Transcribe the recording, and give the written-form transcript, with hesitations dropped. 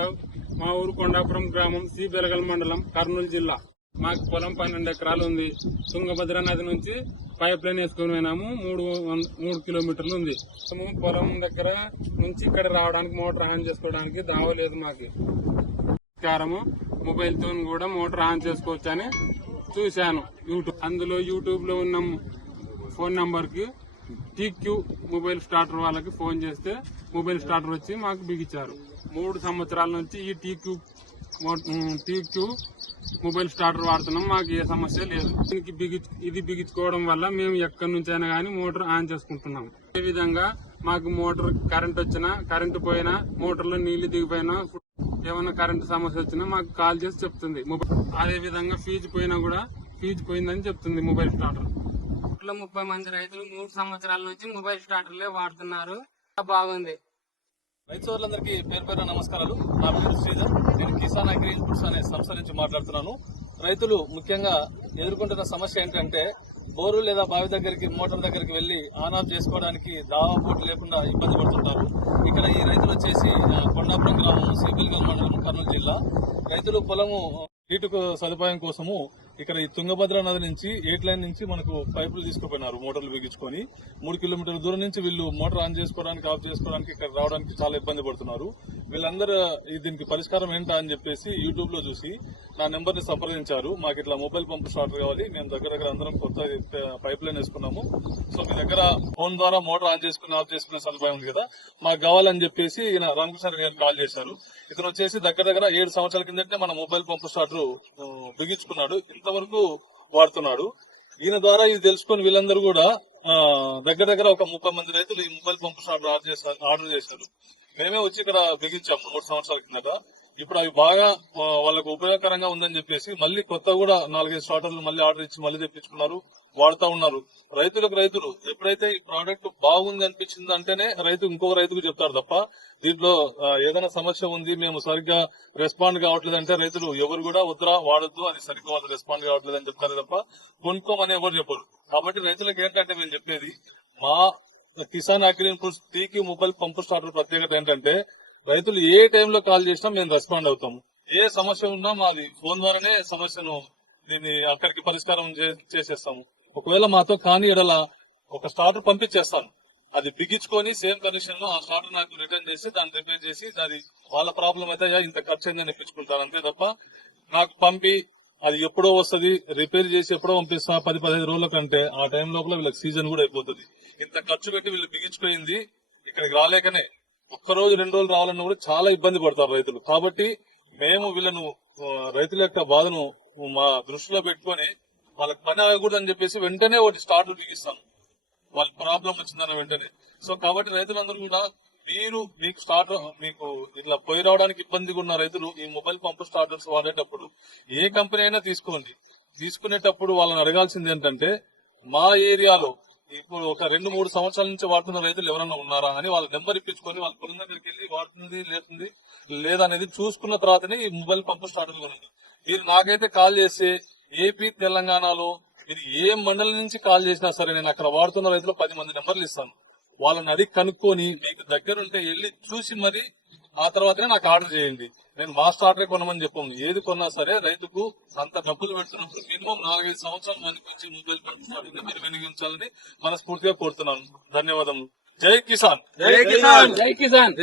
రాజారావు. మా ఊరు కొండాపురం గ్రామం, సి బెలగల్ మండలం, కర్నూలు జిల్లా. మాకు పొలం 12 ఎకరాలు ఉంది. తుంగభద్ర నది నుంచి పైప్ లైన్ వేసుకుని పోయినాము. 3 కిలోమీటర్లు ఉంది. పొలం దగ్గర నుంచి ఇక్కడ రావడానికి మోటార్ ఆన్ చేసుకోవడానికి దావలేదు. మాకు మొబైల్ తో కూడా మోటార్ ఆన్ చేసుకోవచ్చు అని చూశాను అందులో యూట్యూబ్ లో ఉన్న ఫోన్ నంబర్ కి టీక్యూ మొబైల్ స్టార్టర్ వాళ్ళకి ఫోన్ చేస్తే మొబైల్ స్టార్టర్ వచ్చి మాకు బిగించారు. 3 సంవత్సరాల నుంచి ఈ టీక్యూ మొబైల్ స్టార్టర్ వాడుతున్నాం. మాకు ఏ సమస్య లేదు. ఇది బిగించుకోవడం వల్ల మేము ఎక్కడి నుంచి అయినా కానీ మోటార్ ఆన్ చేసుకుంటున్నాం. అదే విధంగా మాకు మోటార్ కరెంట్ వచ్చినా, కరెంటు పోయినా, మోటార్లో నీళ్లు దిగిపోయినా, ఏమైనా కరెంటు సమస్య వచ్చినా మాకు కాల్ చేసి చెప్తుంది. అదే విధంగా ఫీజు పోయినా కూడా ఫీజు పోయిందని చెప్తుంది మొబైల్ స్టార్టర్. 30 మంది రైతులు 3 సంవత్సరాల నుంచి మొబైల్ స్టార్టర్లే వాడుతున్నారు. బాగుంది. రైతు సోదరులందరికీ పేరు పేరు నమస్కారాలు. నా పేరు శ్రీధర్. నేను కిసాన్ అగ్రి ఇన్పుట్స్ అనే సంస్థ నుంచి మాట్లాడుతున్నాను. రైతులు ముఖ్యంగా ఎదుర్కొంటున్న సమస్య ఏంటంటే బోరు లేదా బావి దగ్గరికి, మోటార్ దగ్గరికి వెళ్లి ఆన్ ఆఫ్ చేసుకోవడానికి దావా పోటీ లేకుండా ఇబ్బంది పడుతుంటారు. ఇక్కడ ఈ రైతులు వచ్చేసి కొండాపురం గ్రామం, సి బెలగల్ మండలం, కర్నూలు జిల్లా. రైతులు పొలము నీటికి సదుపాయం కోసము ఇక్కడ ఈ తుంగభద్ర నది నుంచి 8 లైన్ నుంచి మనకు పైపులు తీసుకుపోయినారు. మోటార్లు బిగించుకొని 3 కిలోమీటర్ల దూరం నుంచి వీళ్ళు మోటార్ ఆన్ చేసుకోవడానికి, ఆఫ్ చేసుకోవడానికి ఇక్కడ రావడానికి చాలా ఇబ్బంది పడుతున్నారు. వీళ్ళందరూ దీనికి పరిష్కారం ఏంటా అని చెప్పేసి యూట్యూబ్ లో చూసి నా నెంబర్ ని సంప్రదించారు. మాకు ఇట్లా మొబైల్ పంపు స్టార్టర్ కావాలి, మేము దగ్గర అందరం కొత్త పైప్ లైన్ వేసుకున్నాము. సో మీ దగ్గర ఫోన్ ద్వారా మోటార్ ఆన్ చేసుకుని, ఆఫ్ చేసుకునే సదుపాయం ఉంది కదా, మాకు కావాలని చెప్పేసి ఈయన రామకృష్ణ గారు కాల్ చేశారు. ఇతను వచ్చేసి దగ్గర 7 సంవత్సరాల కిందటే మన మొబైల్ పంపు స్టార్టర్ బిగించుకున్నాడు. ఇంతవరకు వాడుతున్నాడు. ఈయన ద్వారా ఇది తెలుసుకుని వీళ్ళందరూ కూడా దగ్గర ఒక 30 మంది రైతులు ఈ మొబైల్ పంపు స్టార్టర్ ఆర్డర్ చేశారు. మేమే వచ్చి ఇక్కడ బిగించాము 3 సంవత్సరాల కిందట. ఇప్పుడు అవి బాగా వాళ్ళకు ఉపయోగకరంగా ఉందని చెప్పేసి మళ్ళీ కొత్త కూడా 4-5 స్టార్టర్లు మళ్ళీ ఆర్డర్ ఇచ్చి మళ్ళీ తెప్పించుకున్నారు, వాడుతా ఉన్నారు. రైతులు ఎప్పుడైతే ఈ ప్రోడక్ట్ బాగుంది అనిపించింది అంటేనే రైతు ఇంకొక రైతుకు చెప్తారు తప్ప దీంట్లో ఏదైనా సమస్య ఉంది, మేము సరిగ్గా రెస్పాండ్ కావట్లేదు అంటే రైతులు ఎవరు కూడా వద్దురా వాడొద్దు, అది సరిగ్గా వాళ్ళు రెస్పాండ్ కావట్లేదు అని చెప్తారు తప్ప కొనుక్కోమని ఎవరు చెప్పరు. కాబట్టి రైతులకు ఏంటంటే మేము చెప్పేది, మా Kisan agri inputs TQ mobile pump starter ప్రత్యేకత ఏంటంటే రైతులు ఏ టైంలో కాల్ చేసినా మేము రెస్పాండ్ అవుతాము. ఏ సమస్య ఉన్నా మాది ఫోన్ ద్వారానే సమస్యను దీన్ని అక్కడికి పరిష్కారం చేసేస్తాము. ఒకవేళ మాతో కాని ఎడల ఒక స్టార్టర్ పంపించేస్తాను, అది బిగించుకొని సేమ్ కండిషన్ లో ఆ స్టార్టర్ నాకు రిటర్న్ చేసి దాన్ని రిపేర్ చేసి అది వాళ్ళ ప్రాబ్లం అయితే ఇంత ఖర్చు అయిందని ఇప్పించుకుంటారు. అంతే తప్ప నాకు పంపి అది ఎప్పుడో వస్తుంది, రిపేర్ చేసి ఎప్పుడో పంపిస్తా 10-15 రోజుల కంటే ఆ టైం లోపల వీళ్ళకి సీజన్ కూడా అయిపోతుంది. ఇంత ఖర్చు పెట్టి వీళ్ళు బిగించుకోయింది ఇక్కడికి రాలేకనే 1 రోజు 2 రోజులు రావాలన్నా కూడా చాలా ఇబ్బంది పడతారు రైతులు. కాబట్టి మేము వీళ్ళను రైతుల యొక్క బాధను మా దృష్టిలో పెట్టుకుని వాళ్ళకి పని ఆగకూడదని చెప్పేసి వెంటనే ఒకటి స్టార్ట్ బిగిస్తాను, వాళ్ళ ప్రాబ్లం వచ్చిందన్న వెంటనే. సో కాబట్టి రైతులందరూ కూడా మీకు ఇట్లా పోయి రావడానికి ఇబ్బందిగా ఉన్న రైతులు ఈ మొబైల్ పంపు స్టార్టర్స్ వాడేటప్పుడు ఏ కంపెనీ అయినా తీసుకునేటప్పుడు వాళ్ళని అడగాల్సింది ఏంటంటే మా ఏరియాలో ఇప్పుడు ఒక 2-3 సంవత్సరాల నుంచి వాడుతున్న రైతులు ఎవరైనా ఉన్నారా అని వాళ్ళ నెంబర్ ఇప్పించుకొని వాళ్ళ పొలం దగ్గరికి వెళ్లి వాడుతుంది లేదా అనేది చూసుకున్న తర్వాతనే ఈ మొబైల్ పంపు స్టార్టర్ కొనండి. మీరు నాకైతే కాల్ చేస్తే ఏపీ, తెలంగాణలో మీరు ఏ మండలం నుంచి కాల్ చేసినా సరే నేను అక్కడ వాడుతున్న రైతులు 10 మంది నెంబర్లు ఇస్తాను. వాళ్ళని అడిగి కనుక్కొని మీకు దగ్గరుంటే వెళ్లి చూసి మరి ఆ తర్వాతనే నాకు ఆర్డర్ చేయండి. నేను మా స్టార్టరే కొనమని చెప్పాము. ఏది కొన్నా సరే రైతుకు అంత డబ్బులు పెడుతున్నప్పుడు మినిమం 4-5 సంవత్సరాలు అనిపించి మొబైల్ పంపు స్టార్టర్ మీరు వినియోగించాలని మనస్ఫూర్తిగా కోరుతున్నాను. ధన్యవాదములు. జై కిసాన్. జై కిసాన్.